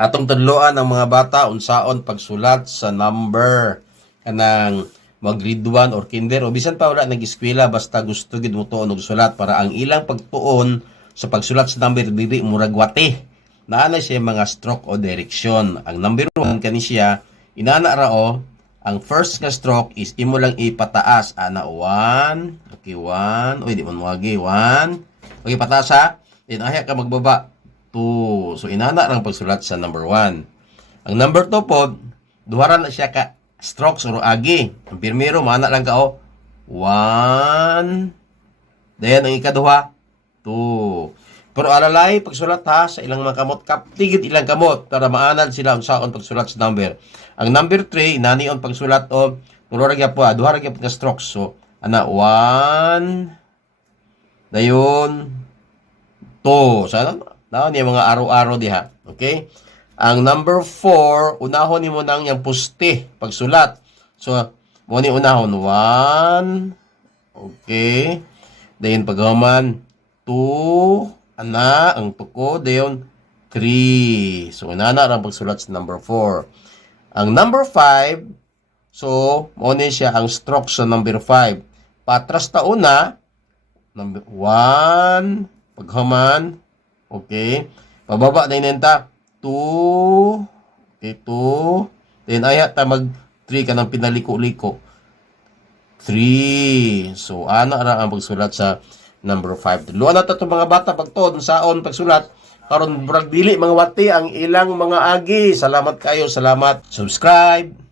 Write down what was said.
Atong tudloan ang mga bata unsaon pagsulat sa number kanang mag grade 1 or kinder o bisan pa wala nag-eskwela basta gusto gid mo tuon og sulat para ang ilang pagtuon sa pagsulat sa number dili murag wate. Naana siya mga stroke o direksyon. Ang number 1 kani siya inana ra o ang first nga stroke is imo lang ipataas ana 1. Okay, 1. Oy di mo wagi 1. Okay, pataas ha. Then ahya ka magbaba 2. So inana lang pagsulat sa number 1. Ang number 2 po, duharan na siya ka strokes or agi. Ang pirmero, mana lang ka o 1. Then ang ikaduha 2. Pero alalay pagsulat ha sa ilang mga kamot, kaptigit ilang kamot para maanad sila unsaon pagsulat sa number. Ang number 3, inanion pagsulat o tulo ra gyud po, duha ra gyud ka strokes. So ana 1. Dayon 2. Sana niya mga araw-araw diha. Okay? Ang number 4, unahon nimo nang yang puste pagsulat. So, mo ni unahon 1. Okay. Dayon paghuman 2, ana ang tuko dayon 3. So, unana ra pagsulat sa number 4. Ang number 5, so mo ni siya ang stroke sa number 5. Patras ta una number 1, paghuman. Okay. Pababa na inenta. 2. Okay, 2. Then, ayat ta mag 3 ka ng pinaliko-liko. 3. So, ana ra ang pagsulat sa number 5. Luan na ito mga bata pagtod saon pagsulat. Karon brag dili mga wati ang ilang mga agi. Salamat kayo. Salamat. Subscribe.